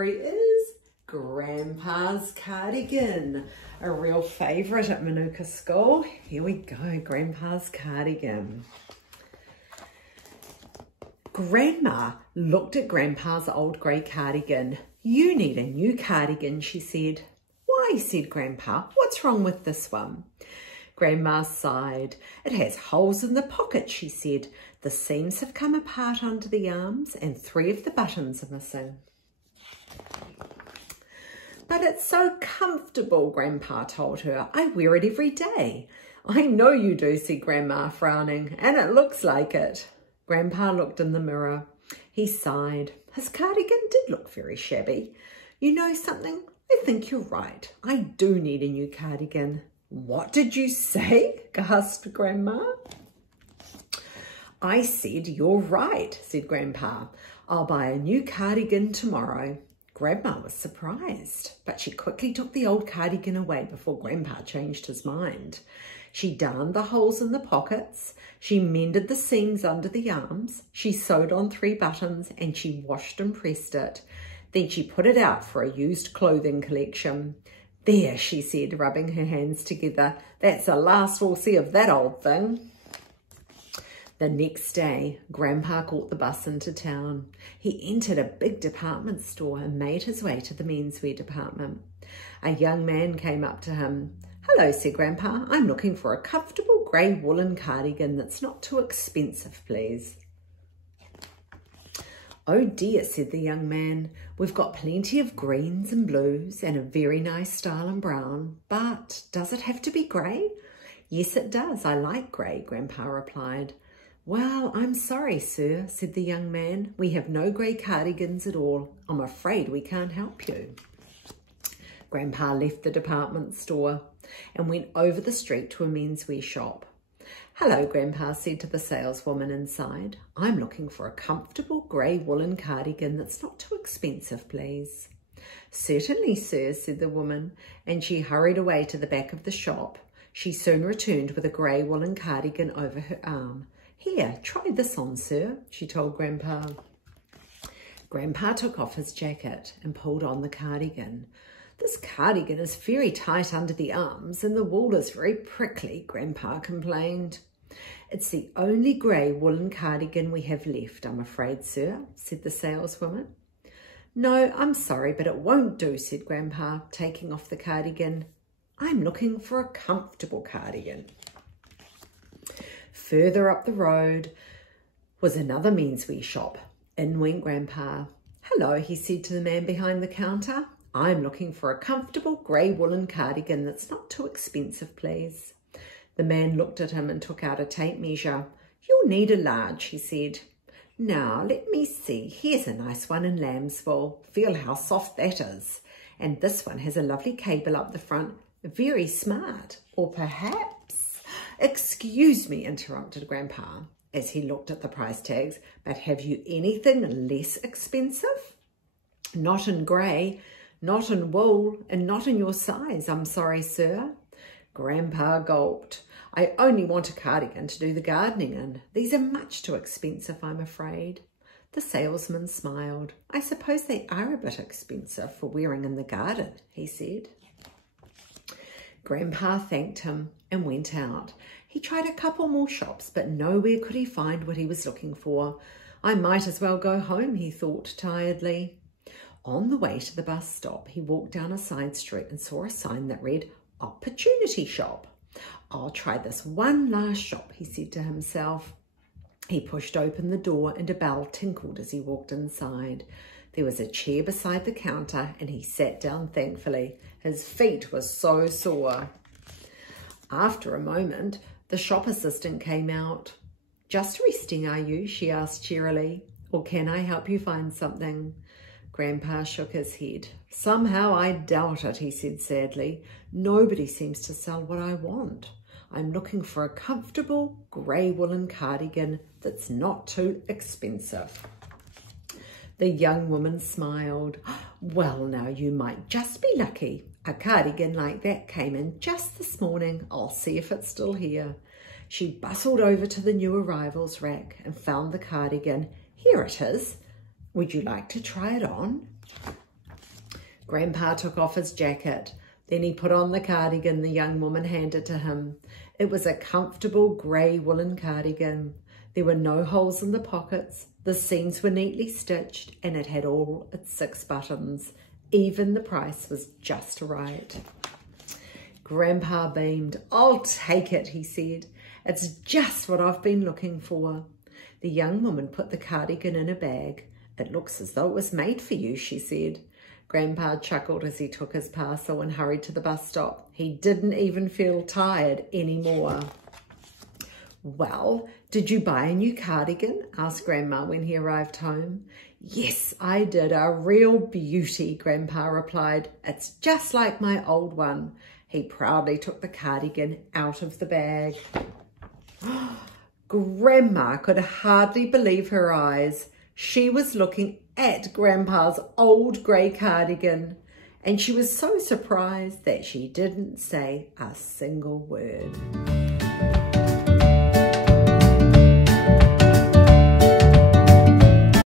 story is Grandpa's Cardigan, a real favourite at Manuka School. Here we go, Grandpa's Cardigan. Grandma looked at Grandpa's old grey cardigan. "You need a new cardigan," she said. "Why?" said Grandpa. "What's wrong with this one?" Grandma sighed. "It has holes in the pockets," she said. "The seams have come apart under the arms and 3 of the buttons are missing." "But it's so comfortable," Grandpa told her. "I wear it every day." "I know you do," said Grandma, frowning, "and it looks like it." Grandpa looked in the mirror. He sighed. His cardigan did look very shabby. "You know something? I think you're right. I do need a new cardigan." "What did you say?" gasped Grandma. "I said you're right," said Grandpa. "I'll buy a new cardigan tomorrow." Grandma was surprised, but she quickly took the old cardigan away before Grandpa changed his mind. She darned the holes in the pockets, she mended the seams under the arms, she sewed on 3 buttons, and she washed and pressed it. Then she put it out for a used clothing collection. "There," she said, rubbing her hands together. "That's the last we'll see of that old thing." The next day, Grandpa caught the bus into town. He entered a big department store and made his way to the menswear department. A young man came up to him. "Hello," said Grandpa. "I'm looking for a comfortable grey woolen cardigan that's not too expensive, please." "Oh dear," said the young man. "We've got plenty of greens and blues and a very nice style in brown, but does it have to be grey?" "Yes, it does. I like grey," Grandpa replied. "Well, I'm sorry, sir," said the young man. "We have no grey cardigans at all. I'm afraid we can't help you." Grandpa left the department store and went over the street to a menswear shop. "Hello," Grandpa said to the saleswoman inside. "I'm looking for a comfortable grey woolen cardigan that's not too expensive, please." "Certainly, sir," said the woman, and she hurried away to the back of the shop. She soon returned with a grey woolen cardigan over her arm. "Here, try this on, sir," she told Grandpa. Grandpa took off his jacket and pulled on the cardigan. "This cardigan is very tight under the arms and the wool is very prickly," Grandpa complained. "It's the only grey woolen cardigan we have left, I'm afraid, sir," said the saleswoman. "No, I'm sorry, but it won't do," said Grandpa, taking off the cardigan. "I'm looking for a comfortable cardigan." Further up the road was another menswear shop. In went Grandpa. "Hello," he said to the man behind the counter. "I'm looking for a comfortable grey woolen cardigan that's not too expensive, please." The man looked at him and took out a tape measure. "You'll need a large," he said. "Now, let me see. Here's a nice one in lamb's wool. Feel how soft that is. And this one has a lovely cable up the front. Very smart. Or perhaps—" "Excuse me," interrupted Grandpa, as he looked at the price tags, "but have you anything less expensive?" "Not in grey, not in wool, and not in your size, I'm sorry, sir." Grandpa gulped. "I only want a cardigan to do the gardening in. These are much too expensive, I'm afraid." The salesman smiled. "I suppose they are a bit expensive for wearing in the garden," he said. Grandpa thanked him and went out. He tried a couple more shops, but nowhere could he find what he was looking for. "I might as well go home," he thought tiredly. On the way to the bus stop, he walked down a side street and saw a sign that read, "Opportunity Shop." "I'll try this one last shop," he said to himself. He pushed open the door and a bell tinkled as he walked inside. There was a chair beside the counter and he sat down thankfully. His feet were so sore. After a moment, the shop assistant came out. "Just resting, are you?" she asked cheerily. "Or can I help you find something?" Grandpa shook his head. "Somehow I doubt it," he said sadly. "Nobody seems to sell what I want. I'm looking for a comfortable grey woolen cardigan that's not too expensive." The young woman smiled. "Well, now you might just be lucky. A cardigan like that came in just this morning. I'll see if it's still here." She bustled over to the new arrivals rack and found the cardigan. "Here it is. Would you like to try it on?" Grandpa took off his jacket. Then he put on the cardigan the young woman handed to him. It was a comfortable grey woolen cardigan. There were no holes in the pockets. The seams were neatly stitched and it had all its 6 buttons. Even the price was just right. Grandpa beamed. "I'll take it," he said. "It's just what I've been looking for." The young woman put the cardigan in a bag. "It looks as though it was made for you," she said. Grandpa chuckled as he took his parcel and hurried to the bus stop. He didn't even feel tired anymore. "Well, did you buy a new cardigan?" asked Grandma when he arrived home. "Yes, I did. A real beauty," Grandpa replied. "It's just like my old one." He proudly took the cardigan out of the bag. Grandma could hardly believe her eyes. She was looking at Grandpa's old grey cardigan, and she was so surprised that she didn't say a single word.